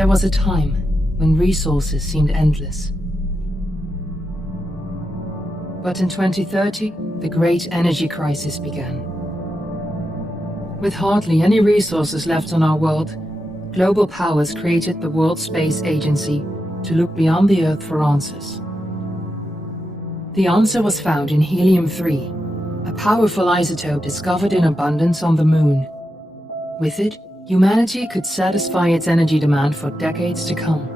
There was a time when resources seemed endless. But in 2030, the great energy crisis began. With hardly any resources left on our world, global powers created the World Space Agency to look beyond the Earth for answers. The answer was found in helium-3, a powerful isotope discovered in abundance on the Moon. With it, humanity could satisfy its energy demand for decades to come.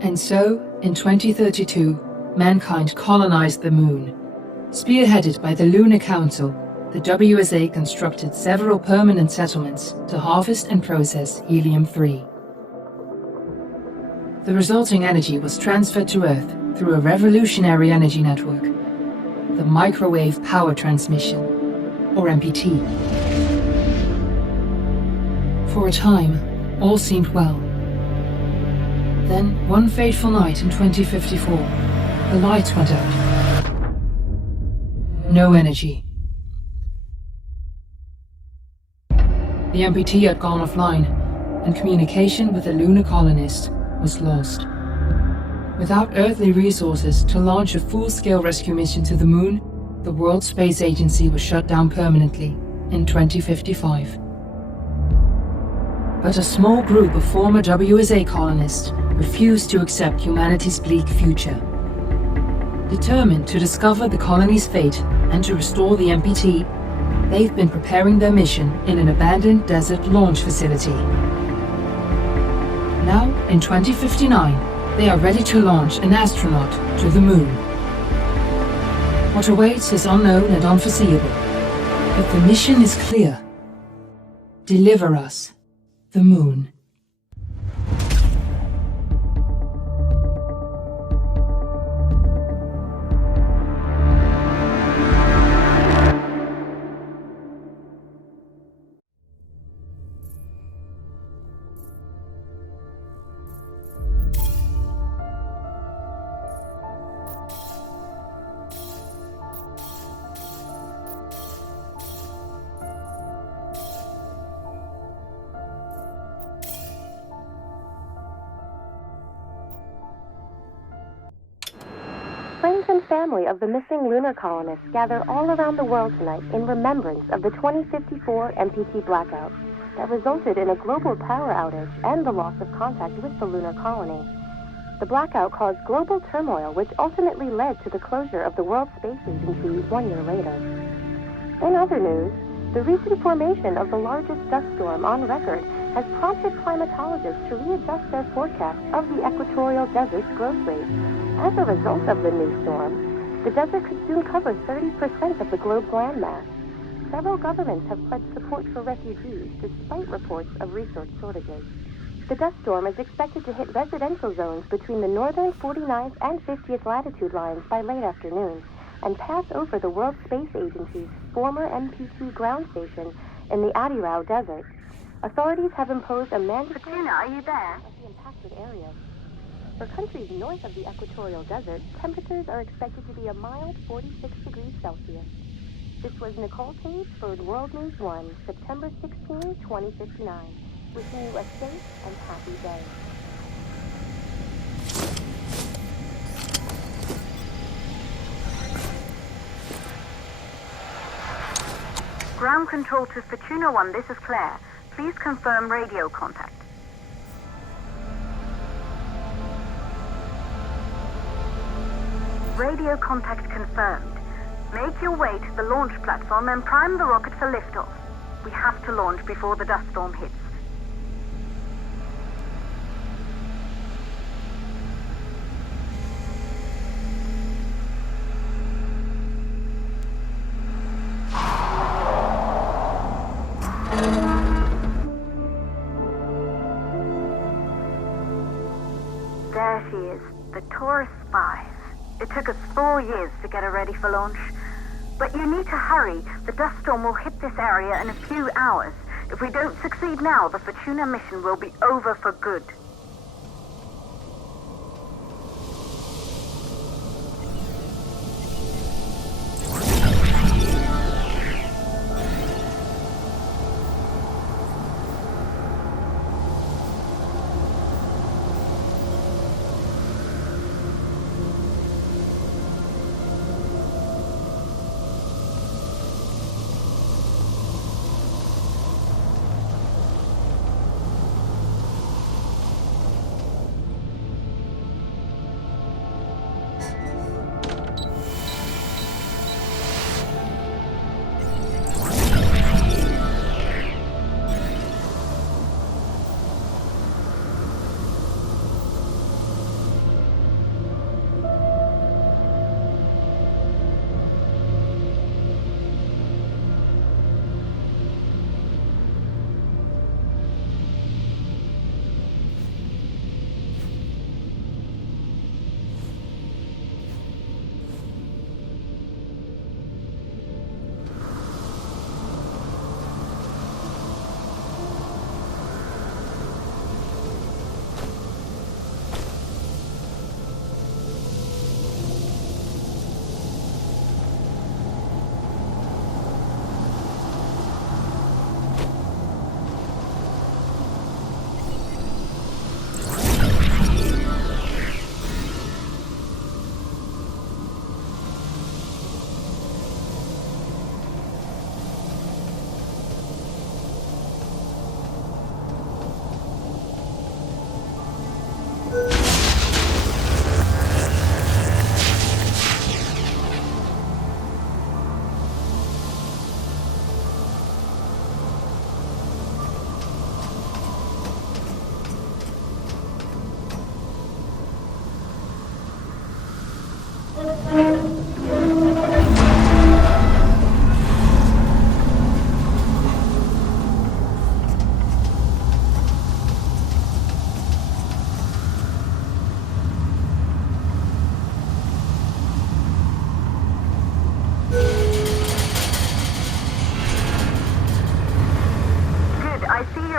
And so, in 2032, mankind colonized the Moon. Spearheaded by the Lunar Council, the WSA constructed several permanent settlements to harvest and process helium-3. The resulting energy was transferred to Earth through a revolutionary energy network, the Microwave Power Transmission, or MPT. For a time, all seemed well. Then, one fateful night in 2054, the lights went out. No energy. The MPT had gone offline, and communication with the lunar colonist was lost. Without earthly resources to launch a full-scale rescue mission to the Moon, the World Space Agency was shut down permanently in 2055. But a small group of former WSA colonists refused to accept humanity's bleak future. Determined to discover the colony's fate and to restore the MPT, they've been preparing their mission in an abandoned desert launch facility. Now, in 2059, they are ready to launch an astronaut to the Moon. What awaits is unknown and unforeseeable, but the mission is clear. Deliver us the Moon. Friends and family of the missing lunar colonists gather all around the world tonight in remembrance of the 2054 MPT blackout that resulted in a global power outage and the loss of contact with the lunar colony. The blackout caused global turmoil, which ultimately led to the closure of the World Space Agency 1 year later. In other news, the recent formation of the largest dust storm on record has prompted climatologists to readjust their forecast of the equatorial desert's growth rate. As a result of the new storm, the desert could soon cover 30% of the globe's landmass. Several governments have pledged support for refugees despite reports of resource shortages. The dust storm is expected to hit residential zones between the northern 49th and 50th latitude lines by late afternoon and pass over the World Space Agency's former MPT ground station in the Adirau Desert. Authorities have imposed a mandatory... Bettina, are you there? ...of the impacted areas. For countries north of the equatorial desert, temperatures are expected to be a mild 46 degrees Celsius. This was Nicole Page for World News 1, September 16, 2059. Wishing you a safe and happy day. Ground control to Fortuna 1, this is Claire. Please confirm radio contact. Radio contact confirmed. Make your way to the launch platform and prime the rocket for liftoff. We have to launch before the dust storm hits. There she is, the Taurus 5. It took us 4 years to get her ready for launch. But you need to hurry. The dust storm will hit this area in a few hours. If we don't succeed now, the Fortuna mission will be over for good.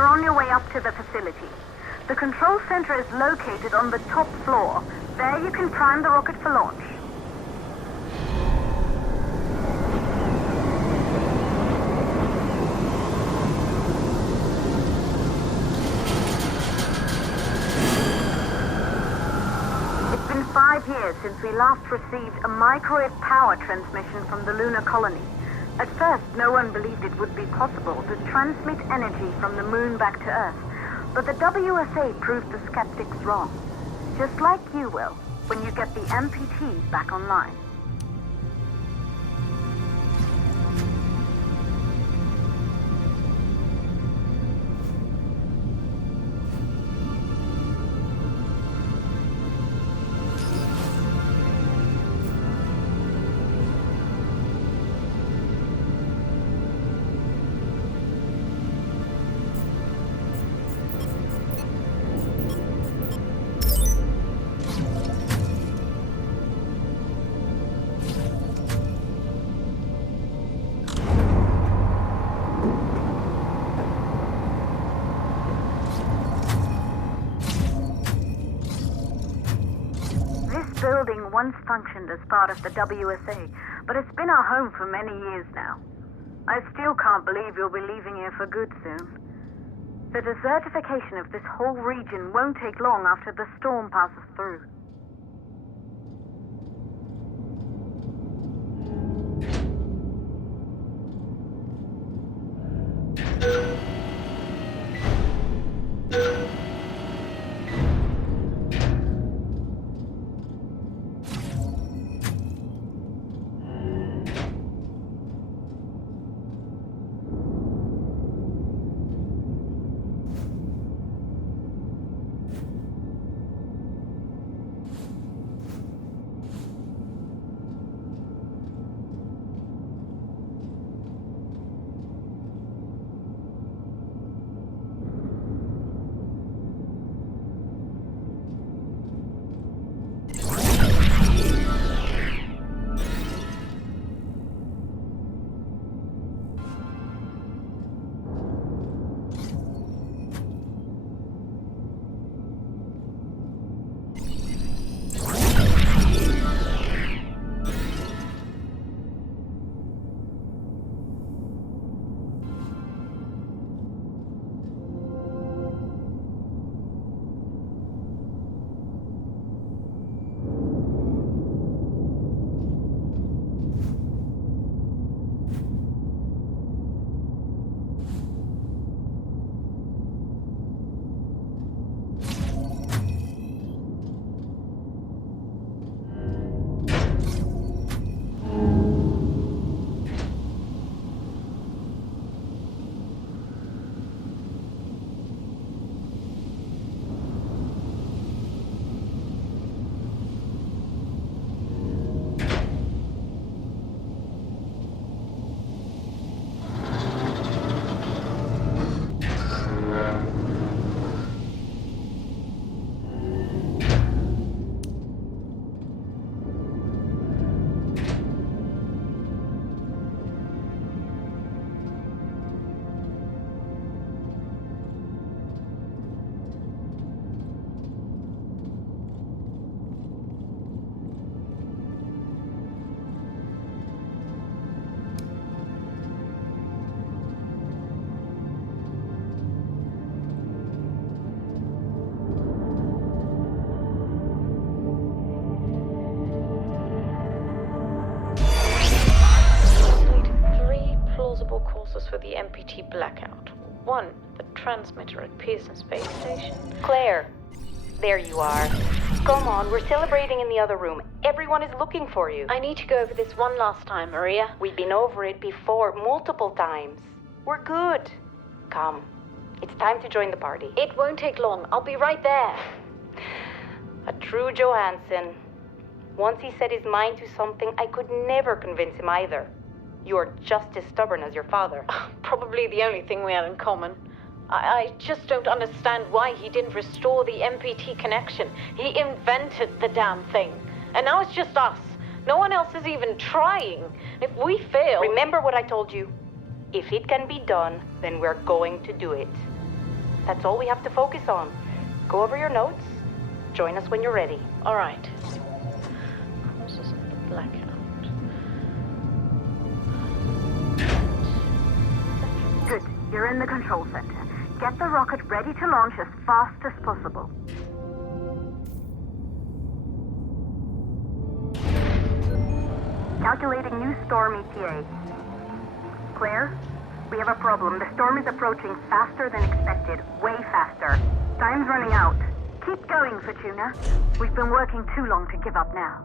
you're on your way up to the facility. The control center is located on the top floor. There you can prime the rocket for launch. It's been 5 years since we last received a microwave power transmission from the lunar colony. At first, no one believed it would be possible to transmit energy from the moon back to Earth. But the WSA proved the skeptics wrong. Just like you will, when you get the MPT back online. Building once functioned as part of the WSA, but it's been our home for many years now. I still can't believe you'll be leaving here for good soon. The desertification of this whole region won't take long after the storm passes through. For the MPT blackout. 1, the transmitter at Pearson Space Station. Claire, there you are. Come on, we're celebrating in the other room. Everyone is looking for you. I need to go over this one last time, Maria. We've been over it before, multiple times. We're good. Come, it's time to join the party. It won't take long. I'll be right there. A true Johansson. Once he set his mind to something, I could never convince him either. You're just as stubborn as your father. Probably the only thing we had in common. I just don't understand why he didn't restore the MPT connection. He invented the damn thing. And now it's just us. No one else is even trying. If we fail... Remember what I told you. If it can be done, then we're going to do it. That's all we have to focus on. Go over your notes. Join us when you're ready. All right. Causes of the blackout. Good. You're in the control center. Get the rocket ready to launch as fast as possible. Calculating new storm ETA. Claire, we have a problem. The storm is approaching faster than expected. Way faster. Time's running out. Keep going, Fortuna. We've been working too long to give up now.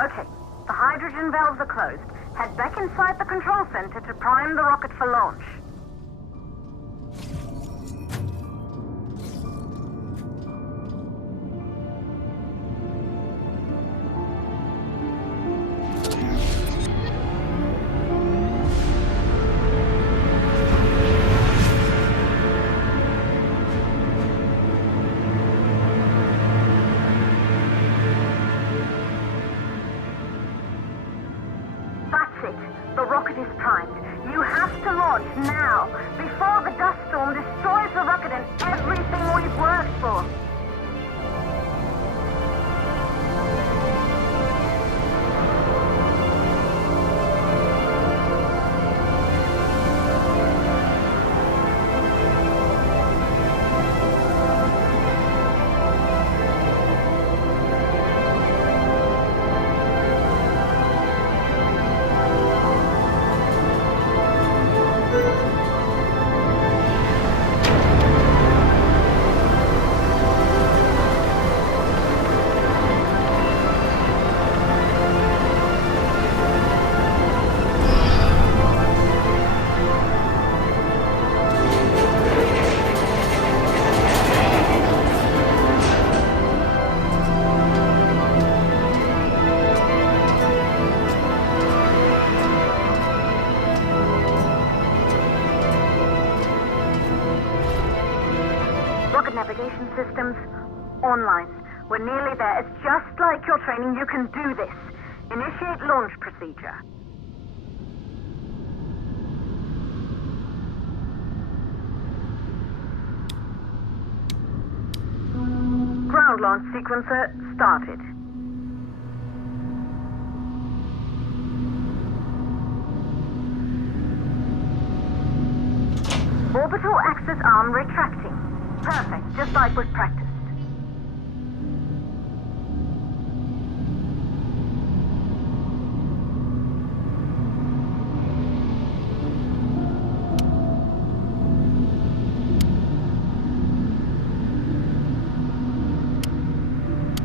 Okay, the hydrogen valves are closed. Head back inside the control center to prime the rocket for launch. The rocket is primed. You have to launch now, before the dust storm destroys the rocket and everything we've worked for. suppression systems online. We're nearly there. It's just like your training. You can do this. Initiate launch procedure. Ground launch sequencer started. Orbital axis arm retracting. Perfect, just like was practiced.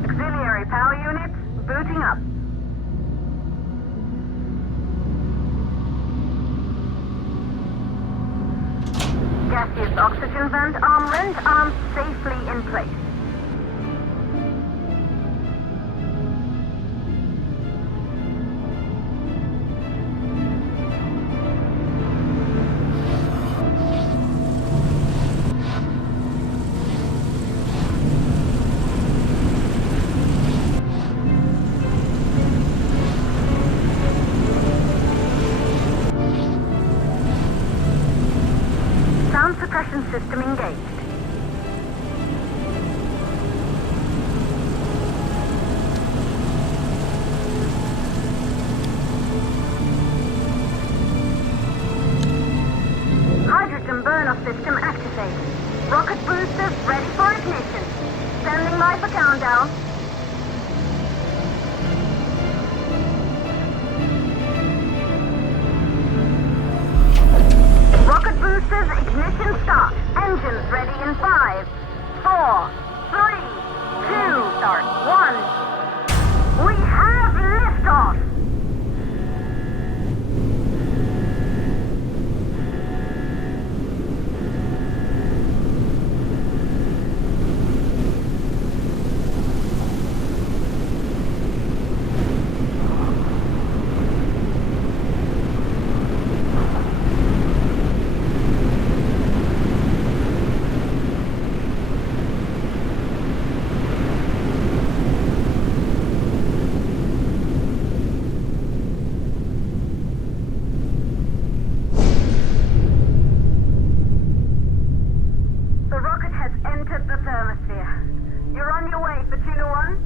Auxiliary power units booting up. Gaseous oxygen vent arm rent arms safely in place. Sound suppression system engaged. Hydrogen burn-off system activated. Rocket boosters ready for ignition. Standing by for countdown. Rocket boosters ignition start. Engines ready in 5, 4, 3, 2, start 1. We have liftoff. The rocket has entered the thermosphere. You're on your way, Fortuna 1.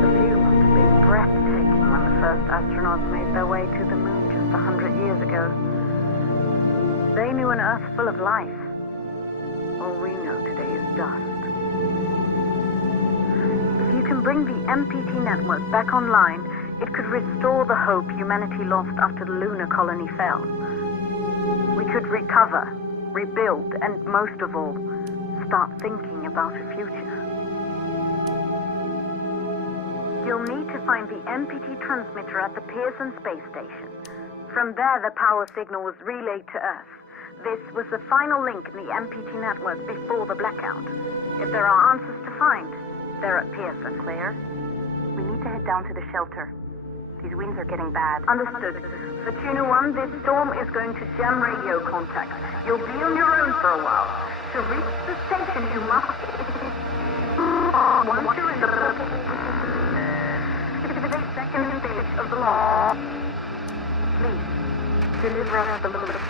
The view must have been breathtaking when the first astronauts made their way to the moon just 100 years ago. They knew an Earth full of life. All we know today is dust. If you can bring the MPT network back online, it could restore the hope humanity lost after the lunar colony fell. We could recover, rebuild, and most of all, start thinking about a future. You'll need to find the MPT transmitter at the Pearson space station. From there, the power signal was relayed to Earth. This was the final link in the MPT network before the blackout. If there are answers to find, they're at Pearson. Claire, we need to head down to the shelter. These winds are getting bad. Understood. Fortuna 1, this storm is going to jam radio contact. You'll be on your own for a while. To reach the station, you must... Once you're in the second stage of the launch, please, deliver us the balloon.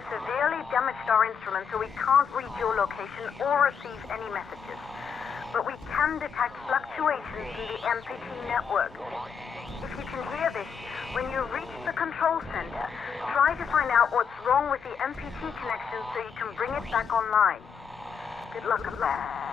has severely damaged our instruments, so we can't read your location or receive any messages. But we can detect fluctuations in the MPT network. If you can hear this, when you reach the control center, try to find out what's wrong with the MPT connection so you can bring it back online. Good luck up there.